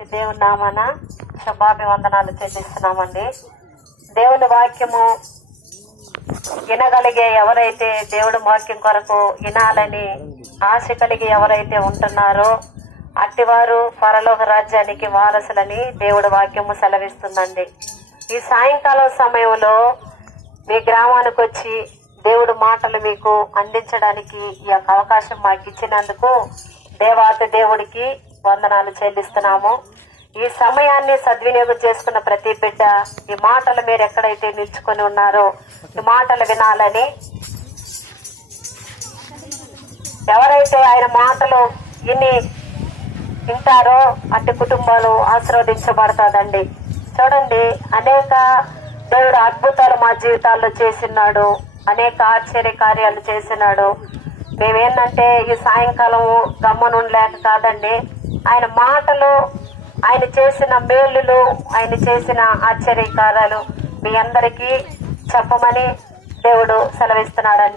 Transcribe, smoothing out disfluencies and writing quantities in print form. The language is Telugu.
దేవుని నామాన శుభాభివందనాలు చెల్లిస్తున్నామండి. దేవుని వాక్యము వినగలిగే ఎవరైతే దేవుడి వాక్యం కొరకు వినాలని ఆశ కలిగి ఎవరైతే ఉంటున్నారో అట్టివారు పరలోక రాజ్యానికి వారసులని దేవుడి వాక్యము సెలవిస్తుందండి. ఈ సాయంకాలం సమయంలో మీ గ్రామానికి వచ్చి దేవుడి మాటలు మీకు అందించడానికి ఈ యొక్క అవకాశం మాకు ఇచ్చినందుకు దేవాతి దేవుడికి వందనాలు చెల్లిస్తున్నాము. ఈ సమయాన్ని సద్వినియోగం చేసుకున్న ప్రతి బిడ్డ ఈ మాటలు మీరు ఎక్కడైతే నిల్చుకొని ఉన్నారో ఈ మాటలు వినాలని, ఎవరైతే ఆయన మాటలు వింటారో అట్టి కుటుంబాలు ఆశీర్వదించబడతాదండి. చూడండి, అనేక దేవుడు అద్భుతాలు మా జీవితాల్లో చేసినాడు, అనేక ఆశ్చర్య కార్యాలు చేసినాడు. మేమేంటంటే ఈ సాయంకాలం గమ్మనుండలేక కాదండి, ఆయన మాటలు, ఆయన చేసిన మేలులు, ఆయన చేసిన ఆశ్చర్య కార్యాలు మీ అందరికీ చెప్పమని దేవుడు సెలవిస్తున్నాడండి.